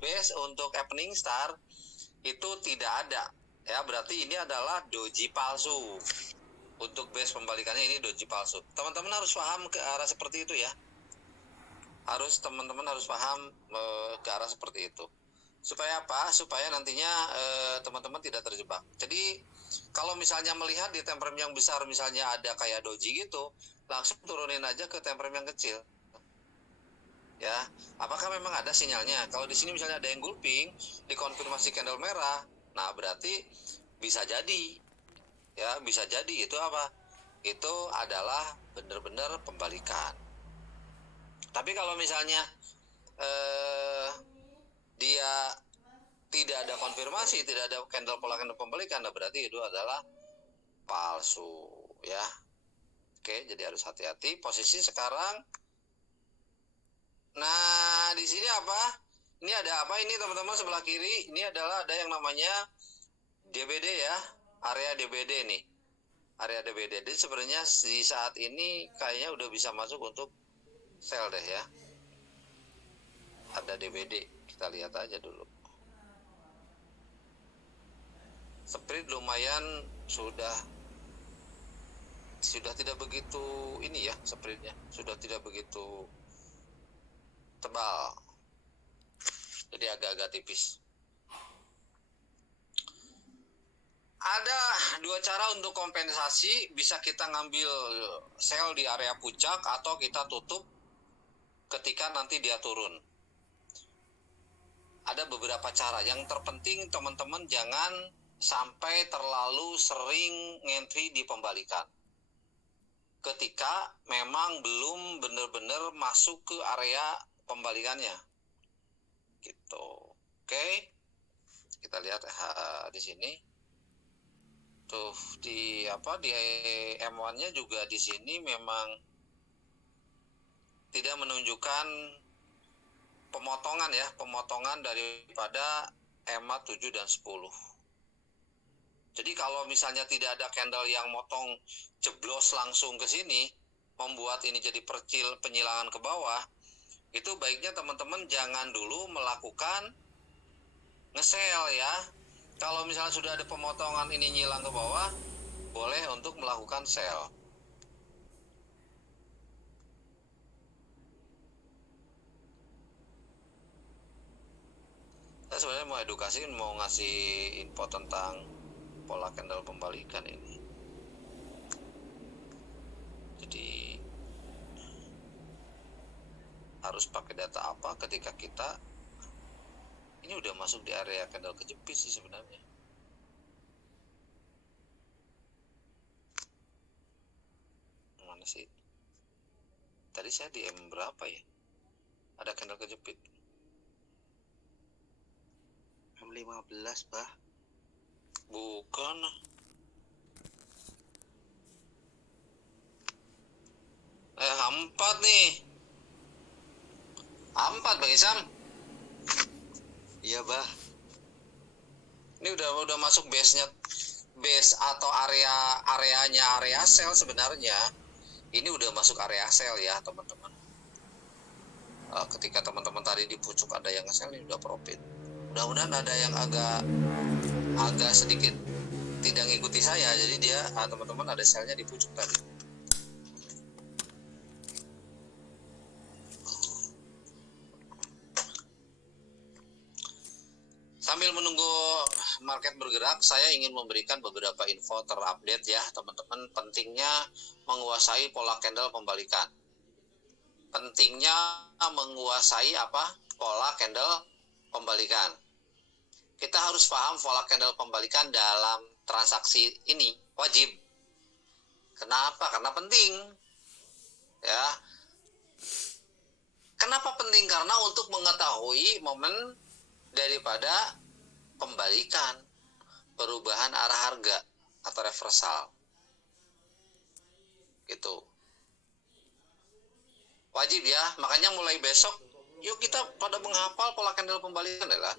base untuk evening star itu tidak ada ya, berarti ini adalah doji palsu. Untuk base pembalikannya ini doji palsu. Teman-teman harus paham ke arah seperti itu ya. Teman-teman harus paham ke arah seperti itu. Supaya apa? Supaya nantinya teman-teman tidak terjebak. Jadi kalau misalnya melihat di time frame yang besar misalnya ada kayak doji gitu, langsung turunin aja ke time frame yang kecil. Ya, apakah memang ada sinyalnya? Kalau di sini misalnya ada yang gulping, dikonfirmasi candle merah, nah berarti bisa jadi, ya bisa jadi itu apa? Itu adalah benar-benar pembalikan. Tapi kalau misalnya dia tidak ada konfirmasi, tidak ada pola candle pembalikan, nah berarti itu adalah palsu, ya. Oke, jadi harus hati-hati. Posisi sekarang. Nah, di sini apa? Ini ada apa ini teman-teman sebelah kiri? Ini adalah ada yang namanya DBD ya, area DBD nih. Area DBD. Jadi sebenarnya di saat ini kayaknya udah bisa masuk untuk sell deh ya. Ada DBD, kita lihat aja dulu. Spread lumayan sudah tidak begitu ini ya, spreadnya sudah tidak begitu tebal, jadi agak-agak tipis. Ada dua cara untuk kompensasi, bisa kita ngambil sell di area puncak atau kita tutup ketika nanti dia turun. Ada beberapa cara. Yang terpenting teman-teman jangan sampai terlalu sering ngentry di pembalikan ketika memang belum benar-benar masuk ke area pembalikannya gitu. Oke, kita lihat di sini tuh di M1-nya juga di sini memang tidak menunjukkan pemotongan daripada EMA 7 dan 10. Jadi kalau misalnya tidak ada candle yang motong jeblos langsung ke sini, membuat ini jadi penyilangan ke bawah, itu baiknya teman-teman jangan dulu melakukan nge-sell ya. Kalau misalnya sudah ada pemotongan ini nyilang ke bawah, boleh untuk melakukan sell. Saya sebenarnya mau edukasi, mau ngasih info tentang pola candle pembalikan ini. Jadi harus pakai data apa ketika kita ini udah masuk di area candle kejepit sih sebenarnya. Mana sih? Tadi saya di M berapa ya? Ada candle kejepit. M15, Bah. Bukan. A4 nih. A4 Bang Isam. Iya, Bah. Ini udah masuk base atau area sell sebenarnya. Ini udah masuk area sell ya, teman-teman. Ketika teman-teman tadi di pucuk ada yang sell, ini udah profit. Mudah-mudahan ada yang agak sedikit tidak ngikuti saya, jadi dia teman-teman ada sellnya di pucuk tadi. Sambil menunggu market bergerak, saya ingin memberikan beberapa info terupdate ya teman-teman. Pentingnya menguasai pola candle pembalikan. Pentingnya menguasai pola candle pembalikan. Kita harus paham pola candle pembalikan dalam transaksi ini wajib. Kenapa? Karena penting. Ya. Kenapa penting? Karena untuk mengetahui momen daripada pembalikan, perubahan arah harga atau reversal. Gitu. Wajib ya. Makanya mulai besok yuk kita pada menghafal pola candle pembalikan adalah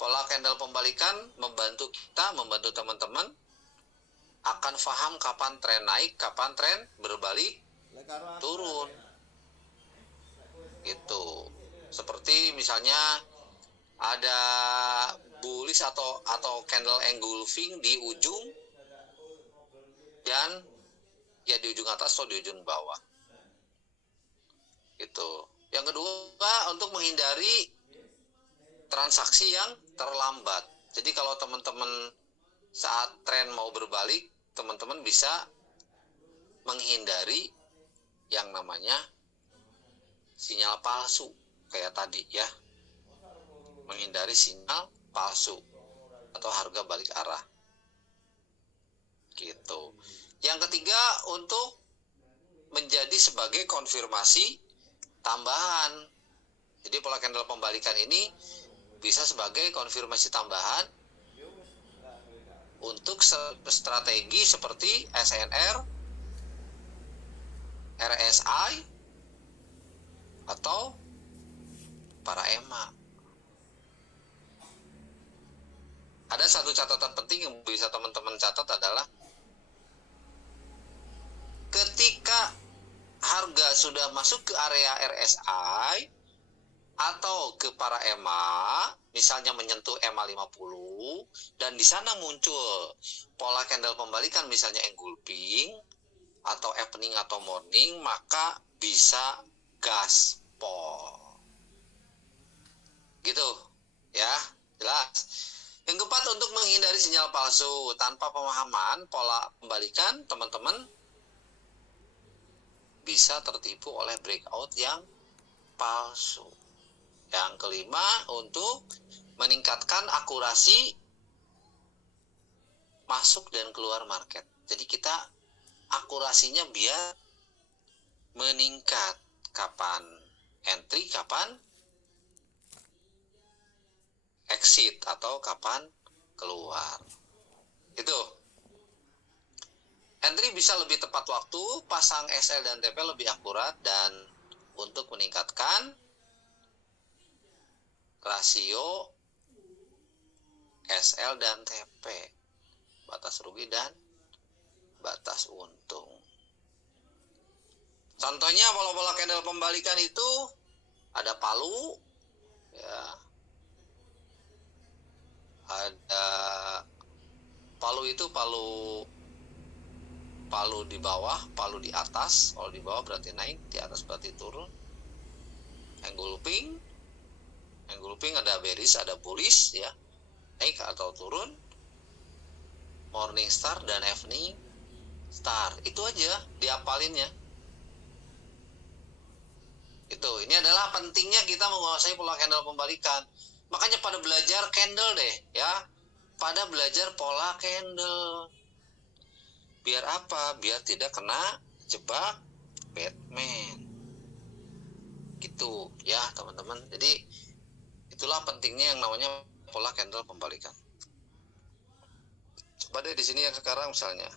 pola candle pembalikan membantu kita, membantu teman-teman akan paham kapan tren naik, kapan tren berbalik turun. Gitu. Seperti misalnya ada bullish atau candle engulfing di ujung, dan ya di ujung atas atau di ujung bawah. Gitu. Yang kedua, untuk menghindari transaksi yang terlambat. Jadi kalau teman-teman saat tren mau berbalik, teman-teman bisa menghindari yang namanya sinyal palsu kayak tadi ya. Menghindari sinyal palsu atau harga balik arah. Gitu. Yang ketiga, untuk menjadi sebagai konfirmasi tambahan. Jadi pola candle pembalikan ini bisa sebagai konfirmasi tambahan untuk strategi seperti SNR, RSI, atau para EMA. Ada satu catatan penting yang bisa teman-teman catat adalah ketika harga sudah masuk ke area RSI atau ke para EMA, misalnya menyentuh EMA 50 dan di sana muncul pola candle pembalikan misalnya engulfing atau evening atau morning, maka bisa gaspol. Gitu ya, jelas. Yang keempat, untuk menghindari sinyal palsu. Tanpa pemahaman pola pembalikan, teman-teman bisa tertipu oleh breakout yang palsu. Yang kelima, untuk meningkatkan akurasi masuk dan keluar market. Jadi kita akurasinya biar meningkat. Kapan entry, kapan exit, atau kapan keluar. Itu. Entry bisa lebih tepat waktu, pasang SL dan TP lebih akurat, dan untuk meningkatkan rasio SL dan TP, batas rugi dan batas untung. Contohnya pola-pola candle pembalikan itu ada palu, ya, ada palu itu palu di bawah, palu di atas. Kalau di bawah berarti naik, di atas berarti turun. Engulfing ada bearish, ada bullish ya, naik atau turun. Morning star dan evening star, itu aja diapalinnya. Itu, ini adalah pentingnya kita menguasai pola candle pembalikan. Makanya pada belajar candle deh ya, pada belajar pola candle. Biar apa? Biar tidak kena jebak Batman. Gitu ya teman-teman. Jadi itulah pentingnya yang namanya pola candle pembalikan. Coba deh di sini yang sekarang misalnya.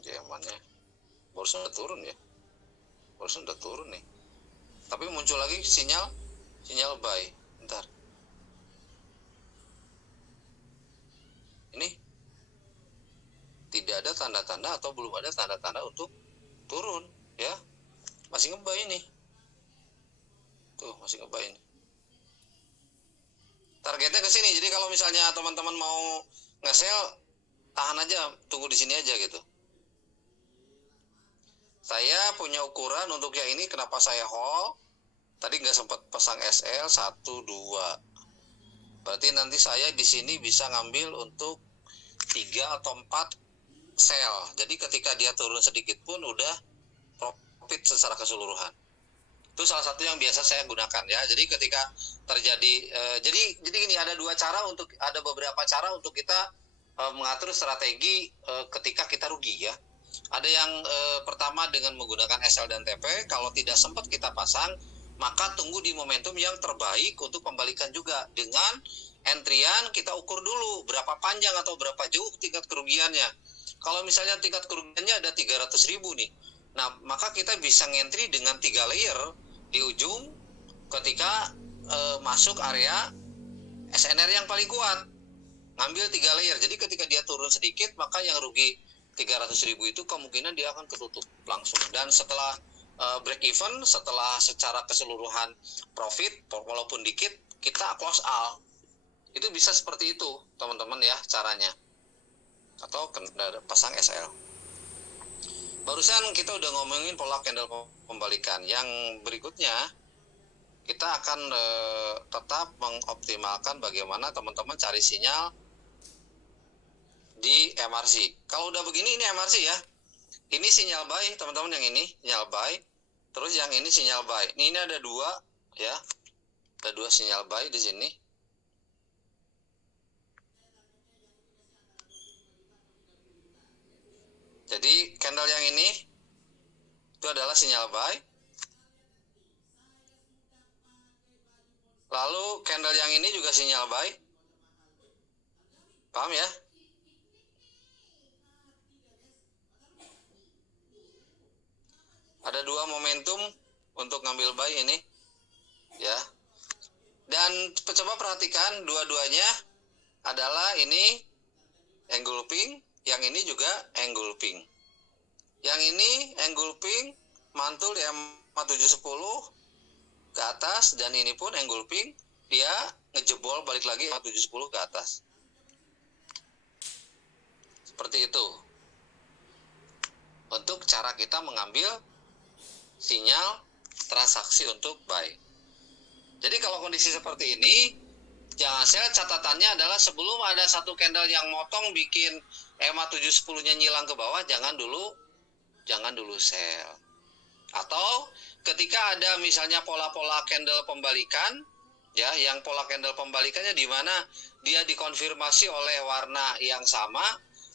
Zamannya barusan udah turun ya. Barusan udah turun nih. Tapi muncul lagi sinyal buy. Bentar. Ini tidak ada tanda-tanda atau belum ada tanda-tanda untuk turun ya. Masih nge-buy ini. Tuh, masih nge-buy ini. Targetnya ke sini. Jadi kalau misalnya teman-teman mau nge-sell, tahan aja, tunggu di sini aja gitu. Saya punya ukuran untuk yang ini, kenapa saya hold? Tadi nggak sempat pasang SL 1 2. Berarti nanti saya di sini bisa ngambil untuk 3 atau 4 sell. Jadi ketika dia turun sedikit pun udah profit secara keseluruhan. Itu salah satu yang biasa saya gunakan ya. Jadi ketika terjadi jadi gini, ada beberapa cara untuk kita mengatur strategi ketika kita rugi ya. Ada yang pertama dengan menggunakan SL dan TP. Kalau tidak sempat kita pasang, maka tunggu di momentum yang terbaik untuk pembalikan juga. Dengan entryan kita ukur dulu berapa panjang atau berapa jauh tingkat kerugiannya. Kalau misalnya tingkat kerugiannya ada 300.000 nih, nah maka kita bisa ngentry dengan 3 layer di ujung ketika masuk area SNR yang paling kuat. Ngambil 3 layer, jadi ketika dia turun sedikit, maka yang rugi 300.000 itu kemungkinan dia akan ketutup langsung. Dan setelah break even setelah secara keseluruhan profit walaupun dikit kita close out. Itu bisa seperti itu teman-teman ya caranya, atau pasang SL. Barusan kita udah ngomongin pola candle pembalikan. Yang berikutnya kita akan tetap mengoptimalkan bagaimana teman-teman cari sinyal di MRC. Kalau udah begini ini MRC ya. Ini sinyal buy teman-teman, yang ini sinyal buy. Terus yang ini sinyal buy. Ini ada dua ya. Ada dua sinyal buy di sini. Jadi candle yang ini itu adalah sinyal buy. Lalu candle yang ini juga sinyal buy. Paham ya? Ada dua momentum untuk ngambil buy ini ya. Dan coba perhatikan dua-duanya adalah ini engulfing, yang ini juga engulfing. Yang ini engulfing mantul di 4710 ke atas, dan ini pun engulfing, dia ngejebol balik lagi 4710 ke atas. Seperti itu untuk cara kita mengambil sinyal transaksi untuk buy. Jadi kalau kondisi seperti ini, jangan saya catatannya adalah sebelum ada satu candle yang motong bikin EMA 710-nya nyilang ke bawah, jangan dulu sell. Atau ketika ada misalnya pola-pola candle pembalikan ya, yang pola candle pembalikannya di mana dia dikonfirmasi oleh warna yang sama.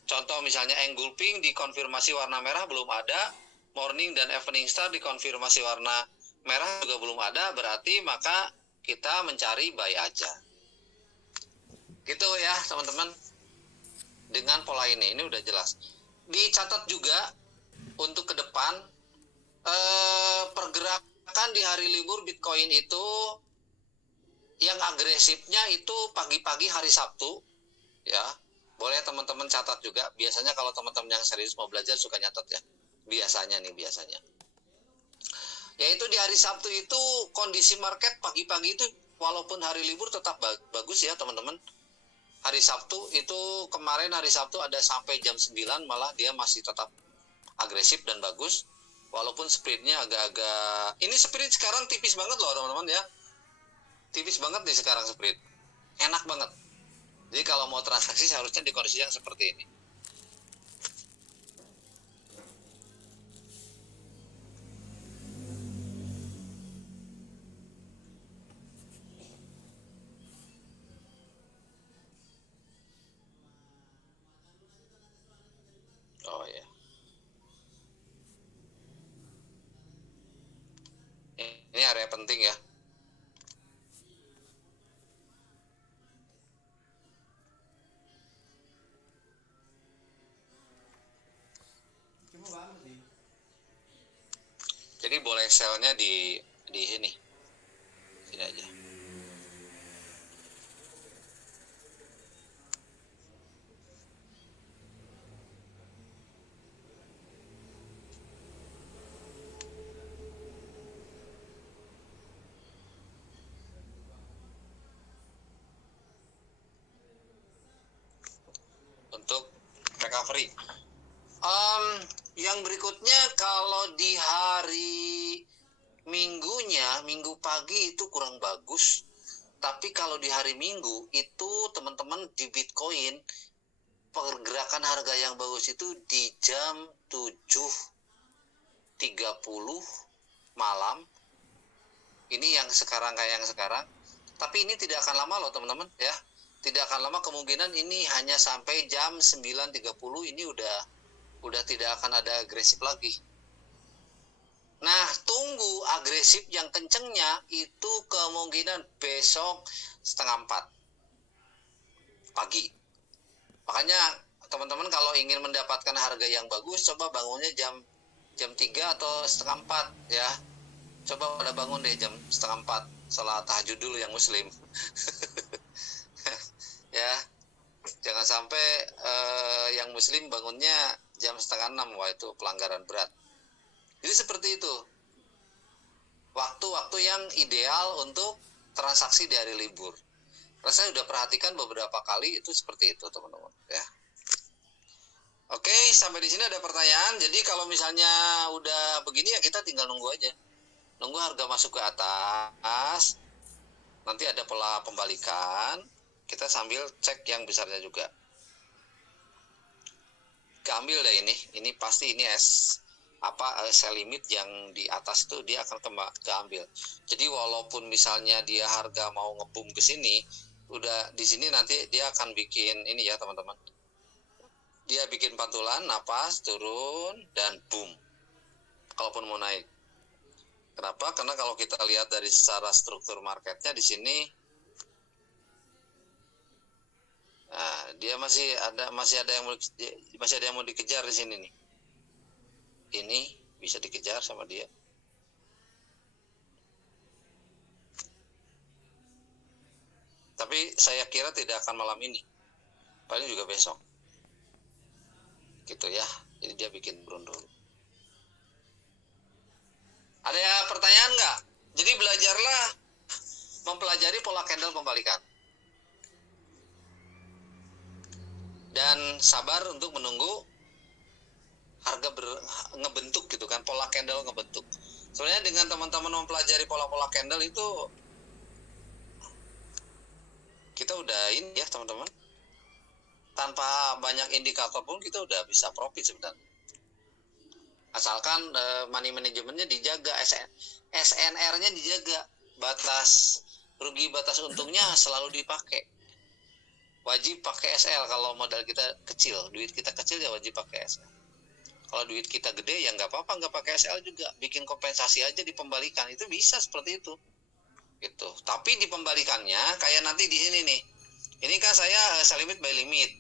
Contoh misalnya engulfing dikonfirmasi warna merah belum ada, morning dan evening star dikonfirmasi warna merah juga belum ada, berarti maka kita mencari buy aja. Gitu ya teman-teman. Dengan pola ini udah jelas. Dicatat juga untuk ke depan pergerakan di hari libur Bitcoin itu yang agresifnya itu pagi-pagi hari Sabtu ya. Boleh teman-teman catat juga. Biasanya kalau teman-teman yang serius mau belajar suka nyatat ya. Biasanya. Yaitu di hari Sabtu itu kondisi market pagi-pagi itu walaupun hari libur tetap bagus ya teman-teman. Hari Sabtu itu kemarin hari Sabtu ada sampai jam 9 malah dia masih tetap agresif dan bagus. Walaupun spreadnya agak-agak, ini spread sekarang tipis banget loh teman-teman ya. Tipis banget nih sekarang spread. Enak banget. Jadi kalau mau transaksi seharusnya di kondisi yang seperti ini. Oh ya. Ini area penting ya. Jadi boleh sell-nya di sini. Sini aja. Untuk recovery. Yang berikutnya kalau di hari Minggu pagi itu kurang bagus. Tapi kalau di hari Minggu itu teman-teman di Bitcoin pergerakan harga yang bagus itu di jam 7.30 malam. Ini yang sekarang kayak yang sekarang. Tapi ini tidak akan lama loh teman-teman ya. Tidak akan lama, kemungkinan ini hanya sampai jam 9.30 ini udah tidak akan ada agresif lagi. Nah, tunggu agresif yang kencengnya itu kemungkinan besok 3:30 pagi. Makanya teman-teman kalau ingin mendapatkan harga yang bagus, coba bangunnya jam 3 atau 3:30 ya. Coba pada bangun deh jam 3:30, salat tahajud dulu yang muslim. Ya, jangan sampai yang muslim bangunnya jam 5:30, wah itu pelanggaran berat. Jadi seperti itu. waktu-waktu yang ideal untuk transaksi di hari libur. Saya sudah perhatikan beberapa kali itu seperti itu, teman-teman, ya. Oke, sampai di sini ada pertanyaan. Jadi kalau misalnya udah begini ya kita tinggal nunggu aja. Nunggu harga masuk ke atas. Nanti ada pola pembalikan. Kita sambil cek yang besarnya juga. Keambil deh ini. Ini pasti ini sell limit yang di atas itu dia akan keambil. Jadi walaupun misalnya dia harga mau ngebum ke sini, udah di sini nanti dia akan bikin ini ya, teman-teman. Dia bikin pantulan, napas, turun, dan boom. Kalaupun mau naik. Kenapa? Karena kalau kita lihat dari secara struktur marketnya di sini, nah, dia masih ada yang mau dikejar di sini nih. Ini bisa dikejar sama dia. Tapi saya kira tidak akan malam ini. Paling juga besok. Gitu ya. Jadi dia bikin berundur. Ada pertanyaan nggak? Jadi belajarlah mempelajari pola candle pembalikan. Dan sabar untuk menunggu harga ngebentuk gitu kan, pola candle ngebentuk. Sebenarnya dengan teman-teman mempelajari pola-pola candle itu kita udah ini ya, teman-teman. Tanpa banyak indikator pun kita udah bisa profit sebenarnya. Asalkan money manajemennya dijaga, SNR-nya dijaga, batas rugi batas untungnya selalu dipakai. Wajib pakai SL kalau modal kita kecil, duit kita kecil ya wajib pakai SL. Kalau duit kita gede ya nggak apa-apa nggak pakai SL juga, bikin kompensasi aja di pembalikan, itu bisa seperti itu. Gitu. Tapi di pembalikannya kayak nanti di sini nih, ini kan saya sell limit by limit,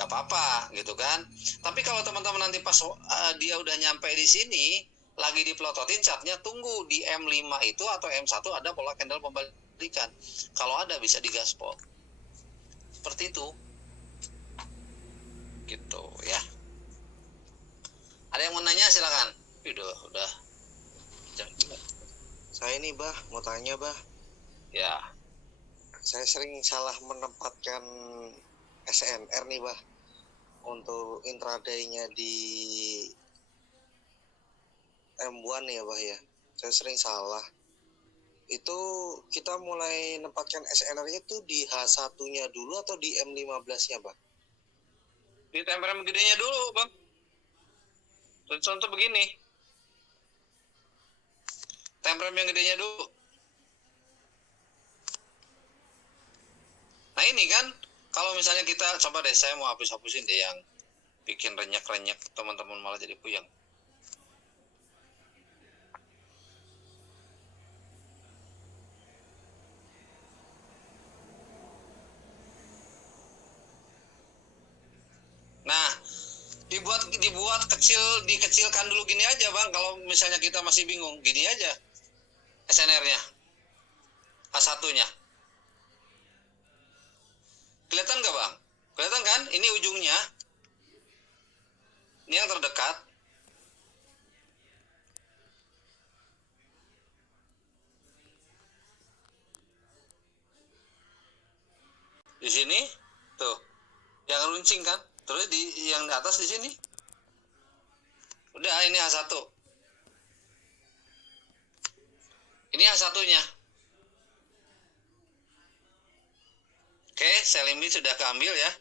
nggak apa-apa gitu kan. Tapi kalau teman-teman nanti pas dia udah nyampe di sini, lagi dipelototin chartnya, tunggu di M5 itu atau M1 ada pola candle pembalikan. Kalau ada bisa digaspol. Seperti itu. Gitu ya. Ada yang mau nanya silakan. Udah. Saya nih, Bah, mau tanya, Bah. Ya. Saya sering salah menempatkan SNR nih, Bah. Untuk intraday-nya di M1 ya, Bah ya. Saya sering salah. Itu kita mulai menempatkan SNR-nya itu di H1-nya dulu atau di M15-nya, Bah? Di temperan gedenya dulu, Bang. Contoh begini. Temperan yang gedenya dulu. Nah ini kan, kalau misalnya kita, coba deh saya mau hapus-hapusin deh yang bikin renyak-renyak teman-teman malah jadi puyeng. Nah, dibuat dikecilkan dulu gini aja, Bang. Kalau misalnya kita masih bingung, gini aja SNR-nya, H1-nya. Kelihatan nggak, Bang? Kelihatan kan? Ini ujungnya. Ini yang terdekat. Di sini, tuh, yang runcing kan? Terus yang di atas di sini. Udah, ini H1. Ini H1-nya. Oke, sell limit sudah keambil ya.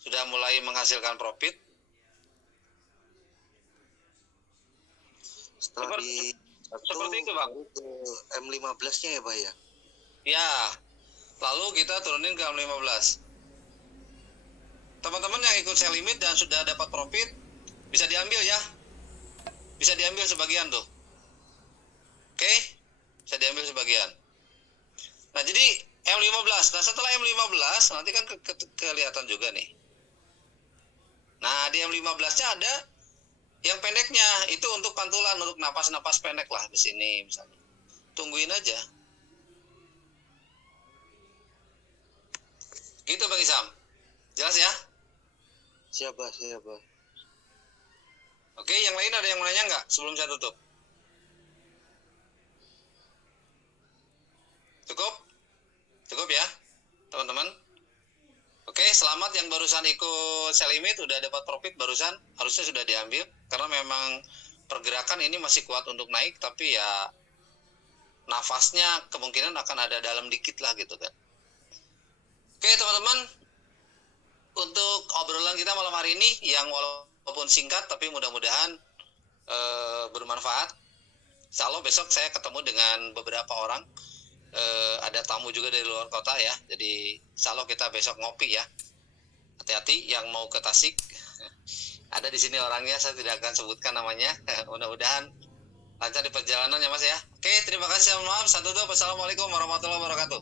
Sudah mulai menghasilkan profit. Setelah seperti itu, Bang. M15-nya ya, Bah ya? Ya. Lalu kita turunin ke M15. Teman-teman yang ikut sell limit dan sudah dapat profit, bisa diambil ya. Bisa diambil sebagian tuh. Oke? Bisa diambil sebagian. Nah, jadi M15. Nah, setelah M15, nanti kan kelihatan juga nih. Nah, di M15-nya ada yang pendeknya. Itu untuk pantulan, untuk napas-napas pendek lah di sini misalnya. Tungguin aja. Gitu, Bang Isam. Jelas ya? Siap, Bah. Oke, yang lain ada yang mau nanya nggak sebelum saya tutup? Cukup ya teman-teman. Oke, selamat yang barusan ikut sell limit, udah dapat profit barusan, harusnya sudah diambil karena memang pergerakan ini masih kuat untuk naik, tapi ya nafasnya kemungkinan akan ada dalam dikit lah gitu kan. Oke teman-teman, untuk obrolan kita malam hari ini yang walaupun singkat tapi mudah-mudahan bermanfaat. Insya Allah besok saya ketemu dengan beberapa orang, ada tamu juga dari luar kota ya, jadi insya Allah kita besok ngopi ya. Hati-hati yang mau ke Tasik, ada di sini orangnya, saya tidak akan sebutkan namanya. Mudah-mudahan lancar di perjalanannya Mas ya. Oke, terima kasih. Maaf, satu tutup. Assalamualaikum warahmatullahi wabarakatuh.